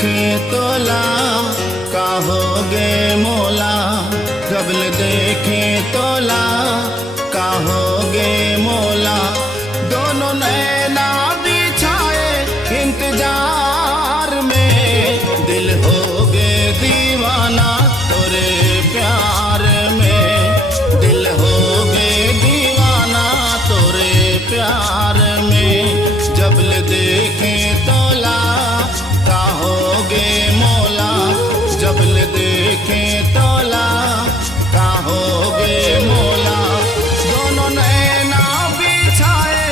देखे तोला कहोगे मोला, जबल देखे तोला कहोगे मोला। दोनों नैना बिछाए इंतजार में, दिल होगे दीवाना तोरे प्यार में, दिल होगे दीवाना तोरे प्यार में। जबल देखे तोला कहोगे मोला, जबल देखे तोला कहोगे मोला। दोनों नैना बिछाए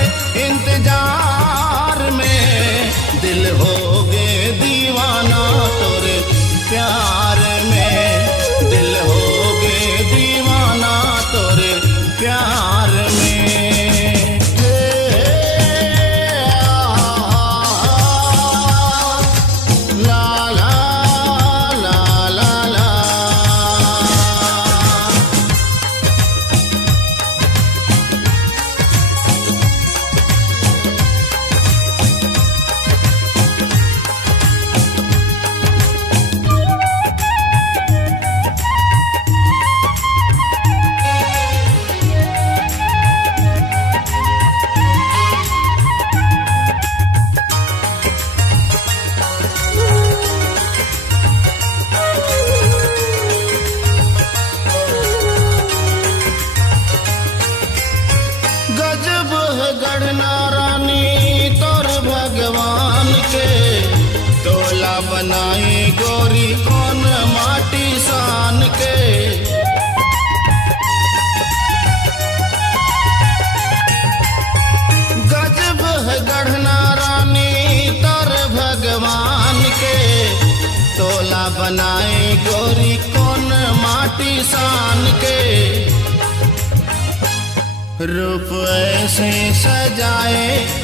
इंतजार में, दिल होगे दीवाना तोरे प्यार में, दिल होगे दीवाना तोरे प्यार में। गजब है गढ़ना रानी तोर भगवान के, तोला बनाई गोरी कौन माटी सान के। गजब है गढ़ना रानी तोर भगवान के, तोला बनाई गोरी कौन माटी सान के। रूप ऐसे सजाए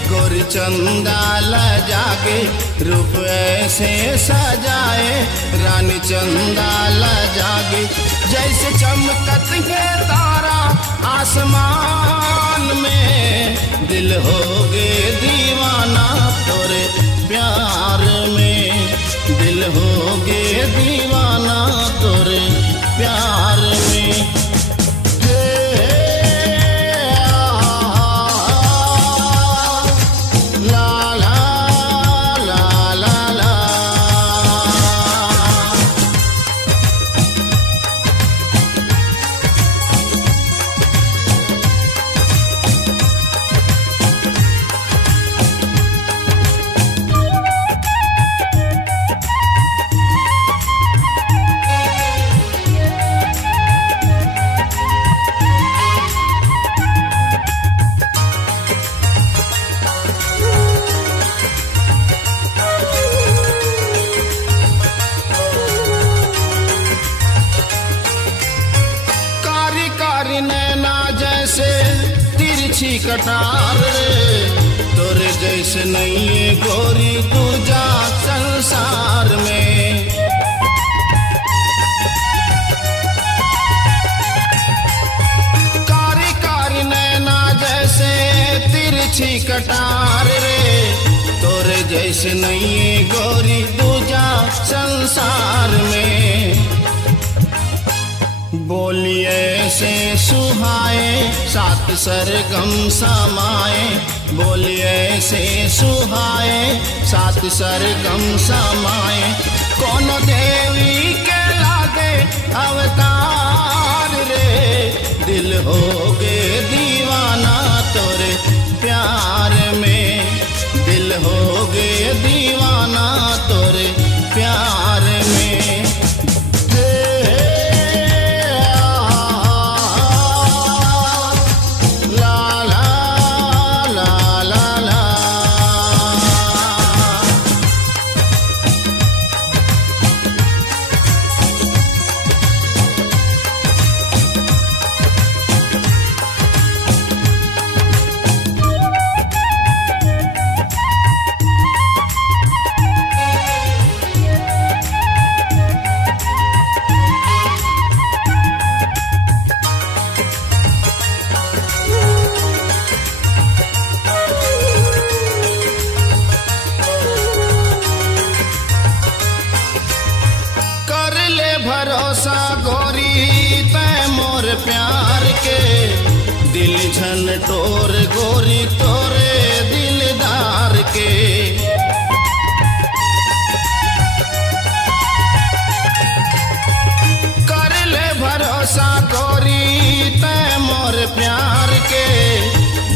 गोरी चंदा लजाके, रूप ऐसे सजाए रानी चंदा लजाके। जैसे चमकत है तारा आसमान में, दिल होगे दीवाना तोरे प्यार में, दिल होगे दीवाना तोरे प्यार में। नैना जैसे तिरछी कटार रे, तोरे जैसे नहीं गोरी दूजा संसार में। कारी कारी नैना जैसे तिरछी कटार रे, तोरे जैसे नहीं गोरी दूजा संसार में। बोलिए से सुहाए सात सरगम समाए, बोलिए से सुहाए सात सरगम समाए। कौन देवी के लागे अवतार रे, दिल होगे दीवाना तोरे प्यार में, दिल होगे दीवाना तोरे प्यार में। भरोसा गोरी तै मोर प्यार के, दिल झन टोर गोरी तोरे दिलदार के। कर ले भरोसा गोरी तै मोर प्यार के,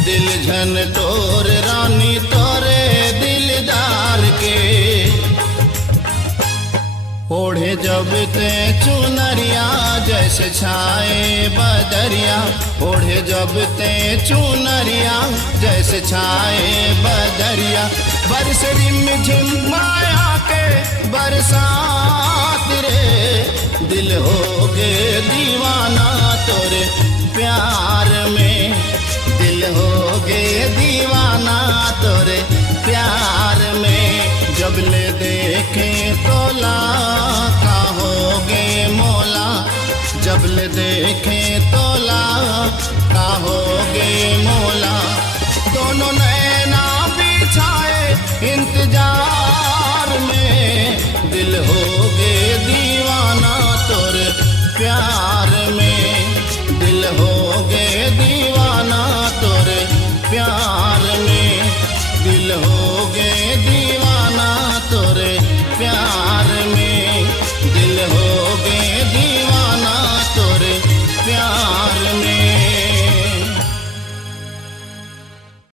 दिल झन टोर रानी तोरे दिलदार के। ओढ़े जब ते चुनरिया जैसे छाए बदरिया, ओढ़े जब ते चुनरिया जैसे छाए बदरिया। बरस रिमझिम माया के बरसात रे, दिल हो गे दीवाना तोरे प्यार में, दिल हो गे दीवाना तोरे प्यार में। जब ले देखे तोला का होगे मोला, जब ले देखे तोला का होगे मोला। दोनों नैना बिछाए इंतजार में, दिल होगे दीवाना तोरे प्यार में, दिल होगे दीवाना तोरे प्यार में, दिल होगे दीवाना।